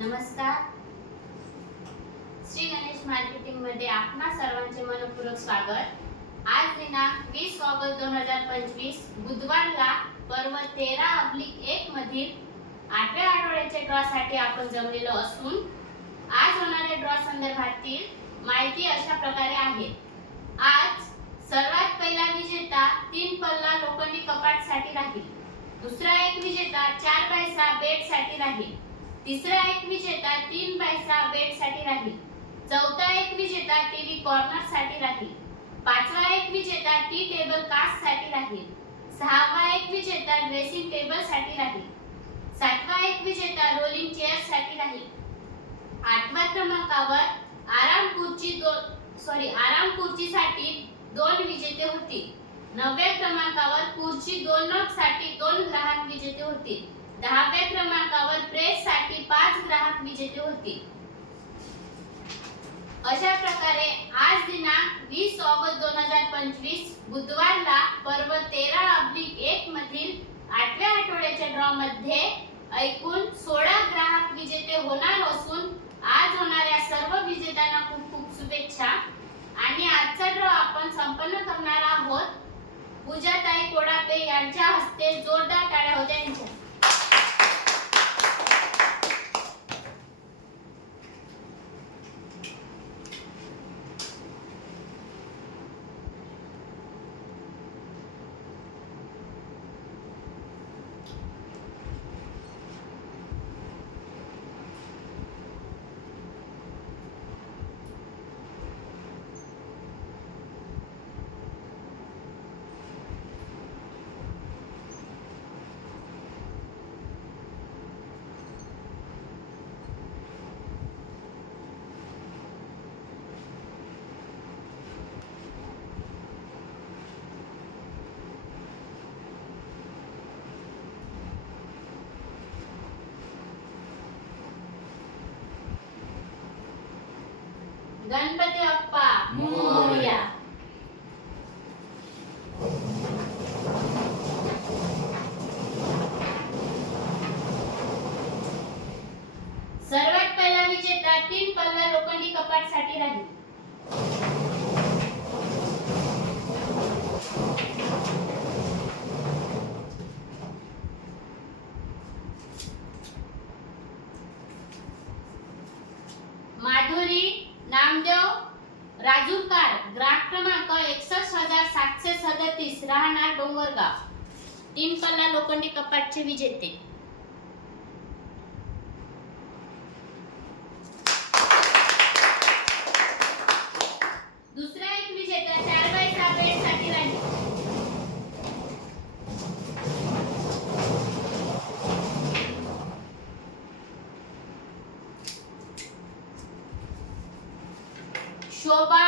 नमस्कार. श्री गणेश मार्केटिंगमध्ये आपणा सर्वांचे मनपूर्वक स्वागत. आज दिनांक वीस ऑगस्ट दोन हजार पंचवीस बुधवारला पर्व तेरा अब्लिक एक मधील आठव्या आठवड्याच्या ड्रॉसाठी आपण जमलेलो असून आज होणाऱ्या ड्रॉ संदर्भातील माहिती अशा प्रकारे आहे. आज सर्वात पहिला विजेता तीन पल्ला लोखंडी कपाटसाठी राहील. दुसरा एक विजेता चार पैसा बेडसाठी राहील. तिसरा एक विजेता तीन बाय सहा बेटसाठी राहील. चौथा एक विजेता टीव्ही कॉर्नरसाठी राहील. पाचवा एक विजेता टी टेबल कास्टसाठी राहील. सहावा एक विजेता ड्रेसिंग टेबलसाठी राहील. सातवा एक विजेता रोलिंग चेअरसाठी राहील. आठव्या क्रमांकावर आराम खुर्ची दोन सॉरी आराम खुर्चीसाठी दोन विजेते होतील. नवव्या क्रमांकावर खुर्ची दोन साठी दोन ग्राहक विजेते होतील. दहाव्या क्रमांकावर प्रेस साठी पाच ग्राहक विजेते होतील अशा प्रकारे आज दिनांक वीस ऑगस्ट दोन हजार पंचवीस बुधवारला पर्व तेरा अब्लिक एक मधील आठव्या आठवड्याच्या ड्रॉ मध्ये एकूण सोळा ग्राहक विजेते होणार असून आज होणाऱ्या सर्व विजेत्यांना खूप खूप शुभेच्छा. आणि आजचा ड्रॉ आपण संपन्न करणार आहोत. पूजाताई कोडापे यांच्या हस्ते जोरदार टाळ्या होत्या यांच्या. गणपती बाप्पा. मोरया सर्वात पहिला विजेता तीन पल्ला लोखंडी कपाटसाठी राहील माधुरी राजू कार ग्राहक क्रमांक एकसष्ट हजार सातशे सदतीस राहणार डोंगरगाव. तीन पल्ला लोखंडी कपाटचे विजेते दुसरा एक विजेता चार बाय सहा बेडसाठी राहील शोभा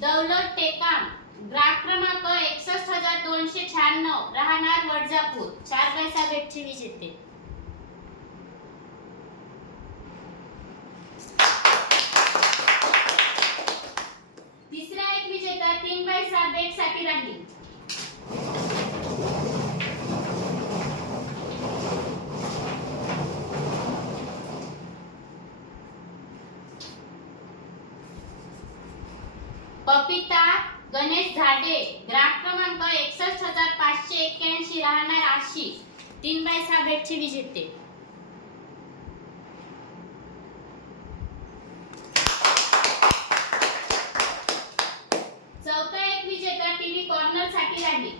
दौलत टेकाम. ग्राहक क्रमांक एकसष्ट हजार दोनशे शहाण्णव. राहणार वडजापूर. चार पैसा भेटची विजेते एक विजेता तीन बाय सहा बेटसाठी राहील पपिता गणेश झाडे ग्राहक क्रमांक एकसष्ट हजार पाचशे एक्क्याऐंशी राहणार आशी तीन बाय सहा बेटचे विजेते चौथा एक विजेता टीव्ही कॉर्नरसाठी राहील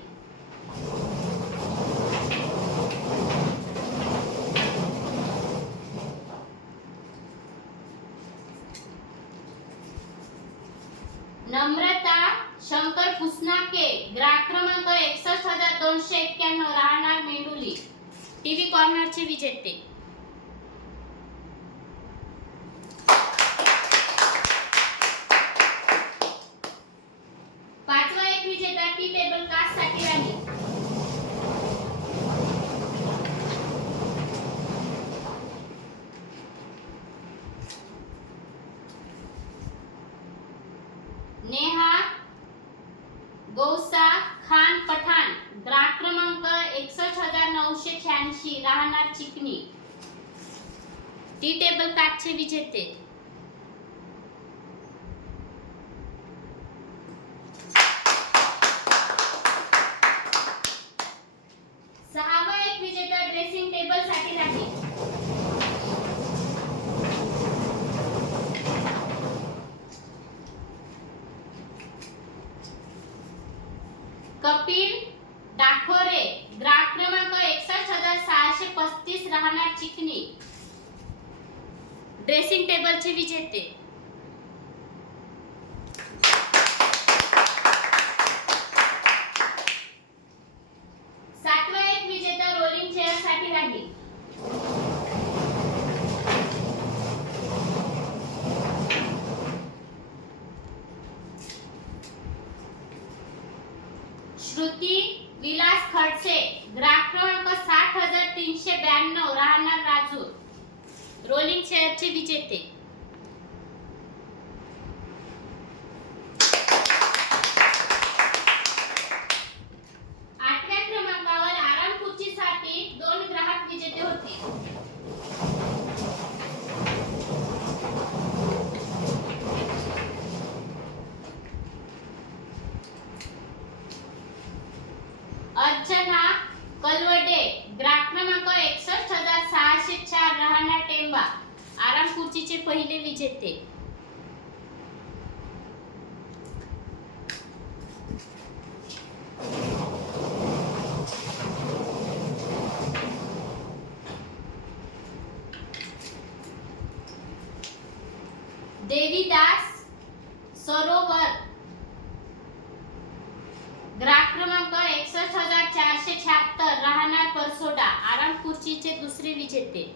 नम्रता शंकर पुसनाके ग्राहक क्रमांक एकसष्ट हजार दोनशे एक्क्याण्णव राहणार मेंडुली टीव्ही कॉर्नरचे विजेते पाचवा કેબલ કાટ છે વીજેતે ड्रेसिंग टेबलचे विजेते. सातवा एक विजेता रोलिंग चेअरसाठी राहील. श्रुती विलास खडसे ग्राहक क्रमांक साठ हजार तीनशे ब्याण्णव. राहणार राजूर रोलिंग चेअरचे विजेते आठव्या क्रमांकावर आराम खुर्चीसाठी दोन ग्राहक विजेते होते अर्चना कलवडे ग्राहक क्रमांक एकसष्ट हजार सहाशे चार राहणार आराम खुर्चीचे पहिले विजेते देवीदास सरोवर. ग्राहक क्रमांक एकसष्ट हजार चारशे शहात्तर राहणार परसोडा. आराम खुर्चीचे दुसरे विजेते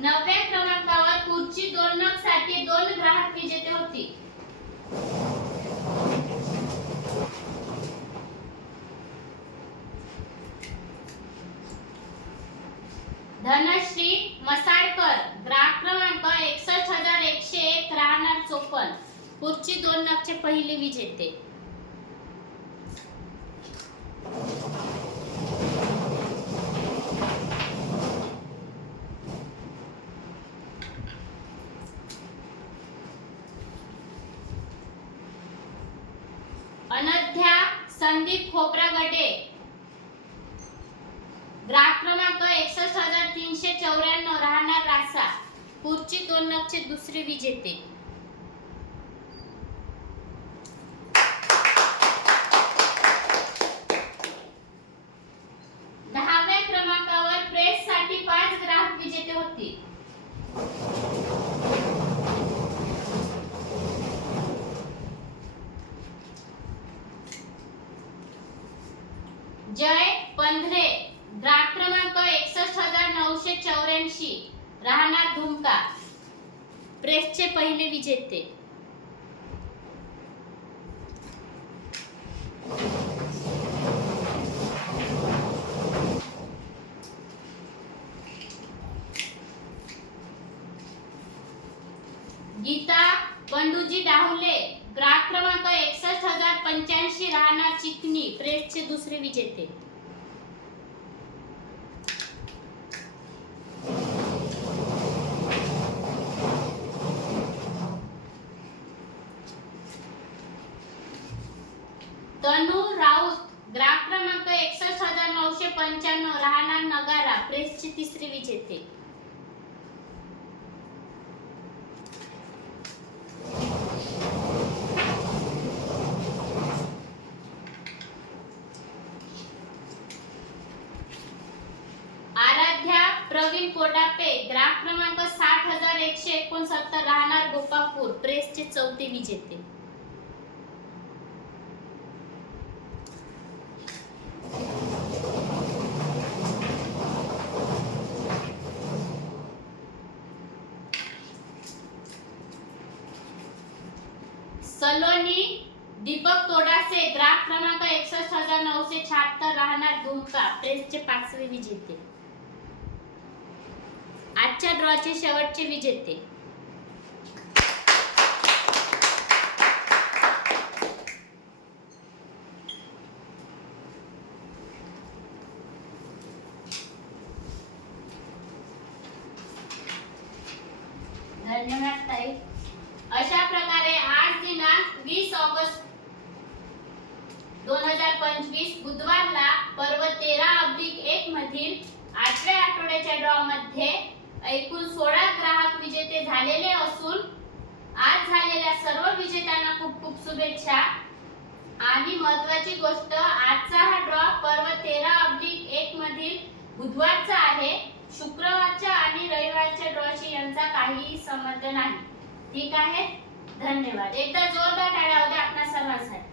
नवव्या क्रमांकावर खुर्ची दोन नगसाठी दोन ग्राहक विजेते होती धनश्री मसाळकर ग्राहक क्रमांक एकसष्ट हजार एकशे एक राहणार चोपन पुढची दोन नक्षे पहिले विजेते. अनध्या संदीप खोब्रागडे ग्राहक क्रमांक एकसष्ट हजार तीनशे चौऱ्याण्णव राहणार रासा. पुढची दोन नगचे दुसरे विजेते दहाव्या क्रमांकावर प्रेस साठी पाच ग्राहक विजेते होते जय पंधरे ग्राहक क्रमांक एकसष्ट हजार नऊशे चौऱ्याऐंशी राहणार धुमका. प्रेसचे पहिले विजेते. गीता बंडूजी डाहुले ग्राहक क्रमांक एकसष्ट हजार पंच्याऐंशी राहणार चिकनी. प्रेसचे दुसरे विजेते तनू राऊत ग्राहक क्रमांक एकसष्ट हजार नऊशे पंच्याण्णव राहणार नगारा प्रेसचे तिसरे विजेते. आराध्या प्रवीण कोडापे ग्राहक क्रमांक साठ हजार एकशे एकोणसत्तर राहणार गोपापूर प्रेसचे चौथे विजेते. कंपनी दीपक तोडासे ग्राहक क्रमांक एकसष्ट हजार नऊशे शहात्तर राहणार दुमका प्रेसचे पाचवे विजेते. आजच्या ड्रॉचे शेवटचे विजेते. धन्यवाद ताई. अशा प्रकारे वीस ऑगस्ट दोन हजार पंचवीस बुधवारला पर्व तेरा अब्लिक एक मधील आठव्या आठवड्याच्या ड्रॉ मध्ये एकूण सोळा ग्राहक विजेते झालेले असून आज झालेल्या सर्व विजेत्यांना खूप खूप शुभेच्छा. आणि महत्वाची गोष्ट आजचा हा ड्रॉ पर्व तेरा अब्लिक एक मधील बुधवारचा आहे. शुक्रवारच्या आणि रविवारच्या ड्रॉशी यांचा काहीही संबंध नाही. ठीक आहे? धन्यवाद. एकदा जोरदार टाळ्या होत्या आपल्या सर्वांसाठी.